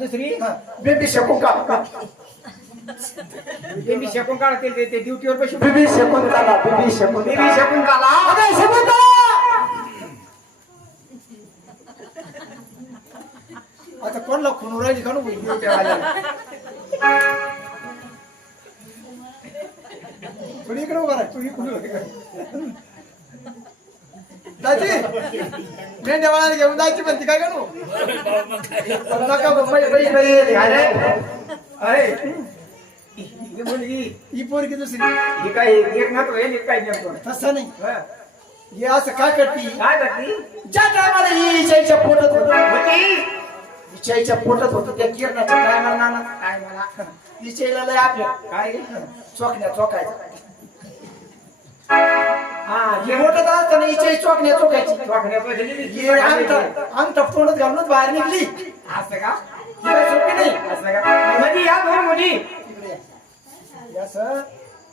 दुसरी baby Shakuntala baby Shakuntala ते ड्युटीवर बसून बेबी शकुंतला बेबी शकुंतला अगं शकुंतला आता कोणला खून राहिली का नको थोडी इकडे उभा राहा थोडी दाजी मेंढ्यावाळाला घेऊन जायची म्हणते काय करू नका अरे ही पोरगी दुसरी ही काय एक ना तो हे काय नेमकं तसं नाही हे असं काय करती काय करती ज्या टायमाला ही इच्छाईच्या पोटात होती इच्छाईच्या पोटात होतं त्या किरणाच्या टायमाला नाना काय मला इच्छाईला लय आपल्या काय चोखायचं हा हे मोठं असताना इच्छाई चोखायची वाकण्याचं अंगठा तोंडात घालूनच बाहेर निघली असं का ही काय सोपी नाही असं का म्हणजे या दोन मुली तिकडे या. असं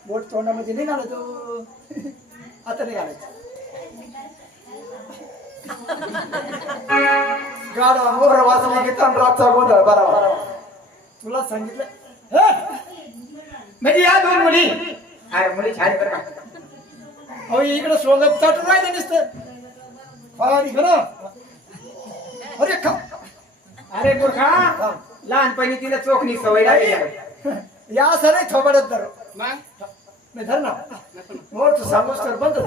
बोट तोंडामध्ये नाही घालायचो आता नाही घालायचं गाडा मोहर वाचले की तंत्राचा गोंधळ बरोबर तुला सांगितलं म्हणजे या दोन मुली अरे मुली छान बरं का अहो इकडे सोंग चाटून राहिलं नुसतं फारी खरं अरे खा अरे मूर्खा लहानपणी तिला चोखणी सवय लागली या असं नाही थोबडत धर मग नाही धर ना हो तू सांगूस तर बंद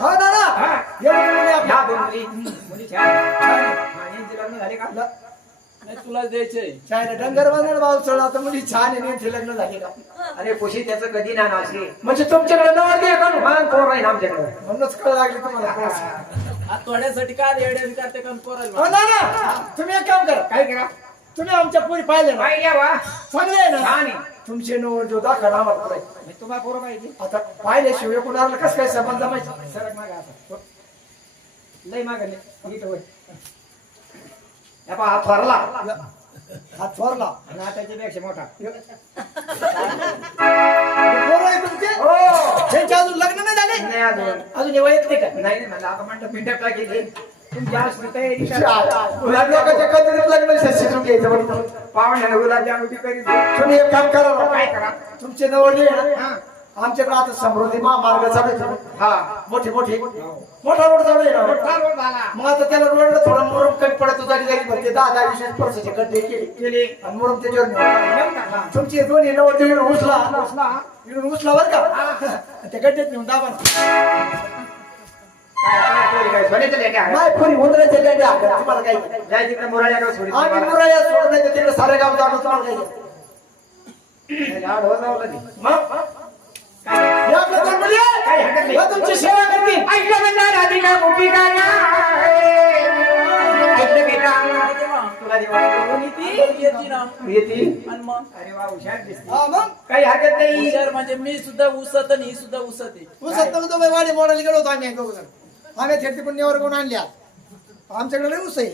हा दादा हा. ह्या दोन मुली मुली छान यांचे लग्न झाले का नाही तुला द्यायचंय छान डंगर बांधणार भाऊ चढ आता मुली छान आहे नेमचे लग्न झाले का अरे खुशी त्याचं कधी ना नाशे म्हणजे तुमच्याकडे नवर दे का मग कोण राहील आमच्याकडे म्हणूनच कळ लागली तुम्हाला हा थोड्यासाठी काय येड्याने करते काम करायला दादा तुम्ही एक काम करा काय करा तुम्ही आमच्या पुरी पाहिले ना पाहिजे वा चांगले आहे ना छान आहे तुमचे नवर जो दाखवा आम्हाला पुढे मी तुम्हाला पोरं पाहिजे आता पाहिल्याशिवाय कोणाला कसं काय संबंध जमायचा सरक मागा आता लय मागले इथं होय हात थोरला हात थोरला आणि हा त्याच्यापेक्षा मोठा पोरं आहे तुमचे हो त्यांचे अजून लग्न नाही झाले नाही अजून अजून हे वैयक्तिक का नाही नाही मला आता म्हणलं पिंटपला गेले तुमची आज तयारी करा. लोकांच्या कधीच लग्न शिजून घ्यायचं म्हणून पाहुण्याला गुलाबजाम उभी करीत तुम्ही एक काम करा ना. काय करा तुमचे नवरले हा आमच्याकडे आता समृद्धी महामार्ग चालू हा मोठी मोठा रोड चालू आहे ना चालू झाला मग आता त्याला रोडला थोडा मुरुम कमी पडतो जागी जागी भरते 10-20% खड्डे केले आणि मुरुम त्याच्यावर नेऊन टाकला. तुमचे दोन्ही नवरते इकडून उचला बसला. इकडून उचला बरं का त्या गड्ड्यात नेऊन दाबा काय पोरी काय सोन्याचं लेकरं आहे. नाही पुरी उंदराच्या गड्ड्या हाकत, तुम्हाला काही जाय तिकडे मोराळ्याकडे सोडीत आम्ही मला. मुराया सोडत नाही तर तिकडे सारे गाव जाणं तुम्हाला काही लाड हो जाऊ लागली. मग काय हे आपल्या दोन मुली आहे. काही हरकत नाही. हे तुमची सेवा करतील ऐकलं म्हणजे राधिका गोपिका ना. ऐकलं की का? तुला देवा कोण येती? येते ना येती? आणि मग अरे वा हुशार दिसते. हा मग काही हरकत नाही. हुशार म्हणजे मी सुद्धा उसत आणि ही सुद्धा उसत आहे उसत नव्हतो बाई, वाडी मोडायला गेलो होतो आम्ही दोघं जण. आम्ही थेट पण नेवर कोण आणल्या आमच्याकडे लय ऊस आहे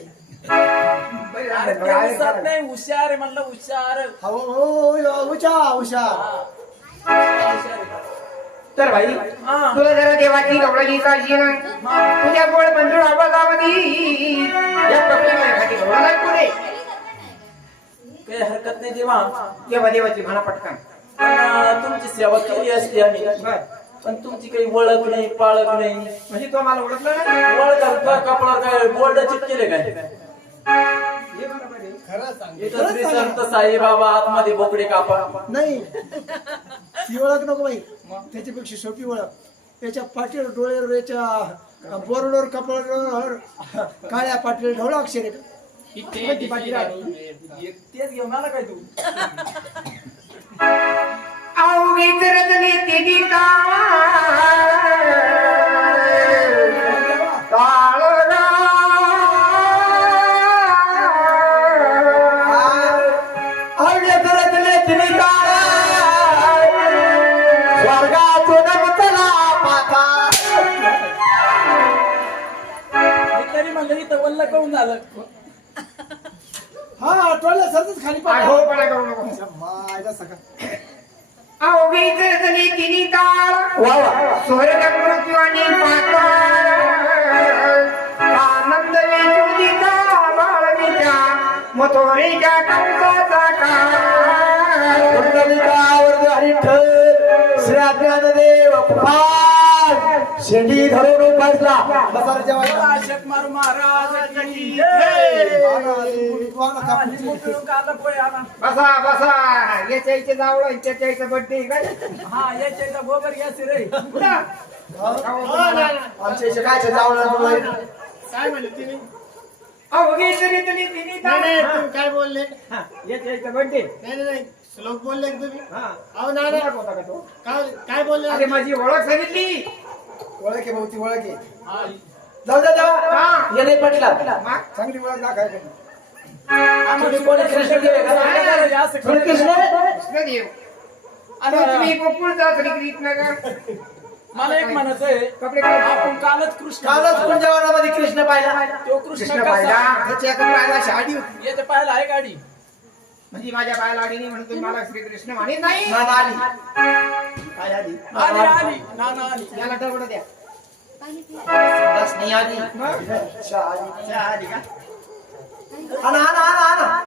बरं अरे झालं. ते आहे उसत बरं. नाही हुशार आहे म्हणलं हुशार हो हो उषा उषा हा. हुशार आहे. तर भाई हा. तुला जरा देवाची गवळणी काळजी ना तुझ्या गोड मंजूर आवाजामध्ये या कपड्यामध्ये गवळा पुढे काही हरकत नाही देवा देवा देवाची म्हणा पटकन. पण तुमची सेवा केली असते आम्ही बर पण तुमची काही ओळख नाही पाळख नाही म्हणजे तो मला ओळखलं नाही. ओळख कपडा काय बोर्ड चिटकेले काय हे बरोबर आहे. इथं श्री संत साईबाबा आतमध्ये बोकडे कापा नाही ती ओळख नको बाई त्याच्यापेक्षा सोपी ओळख त्याच्या पाठीवर डोळ्यावर याच्या बोर्डवर कपड्यावर काळ्या पाठीवर ढवळा अक्षर आहे का? ती पाठी राहिली. तेच घेऊन आला काय तू अवघी रजनी तिघी तरी म्हणलं इथं वल्ल करून झालं हा टोळ्या सरच खाली हो पडा करू नको. माझ्या सका अवघी रजनी तिघी स्वर्ग मृत्यू आणि पाताळ आनंद विचुदिता बाळविचा मथोरीच्या कंसाचा काळ कुंडलिकावर हरिठ्ठल श्री ज्ञानदेव कुमार शेंडी धरून बसला बसार जेवायला शेत मारू महाराज की बसा बसा याच्या इथे जावळ त्याच्या इथे बड्डे काय हा याच्या गोबर घ्यायचे रे आमच्या इथे काय जावळ काय म्हणले तिने अवघी तरी तरी तिने नाही तुम्ही काय बोलले याच्या इथे बड्डे नाही नाही श्लोक बोलले का तुम्ही हा अहो नाही नाही. होता का तो काय काय बोलले अरे माझी ओळख सांगितली ओळख आहे भाऊ ती ओळख आहे हा. जाऊ द्या जाऊ हा. येणे पटला मग चांगली ओळख दाखवायची तुम्ही कोणी कृष्णदेव आहे का? असं कोण कृष्ण? कृष्णदेव आणि तुम्ही गोकुळचा श्रीकृष्ण नगर मला एक म्हणायचंय कपडे काढ. आपण कालच कृष्ण कालच कुंजवनामध्ये कृष्ण पाहिला तो कृष्ण कृष्ण कसा पाहिला त्याच्या एका पायाला शाडी होती याच्या पायाला आहे गाडी म्हणजे माझ्या पायाला आली नाही म्हणून तुम्ही मला श्रीकृष्ण मानित नाही नाना आली काय आली आली आली नाना आली याला टरबड द्या संडास नाही आली मग चहा आली चहा आली का आणा आणा आणा आणा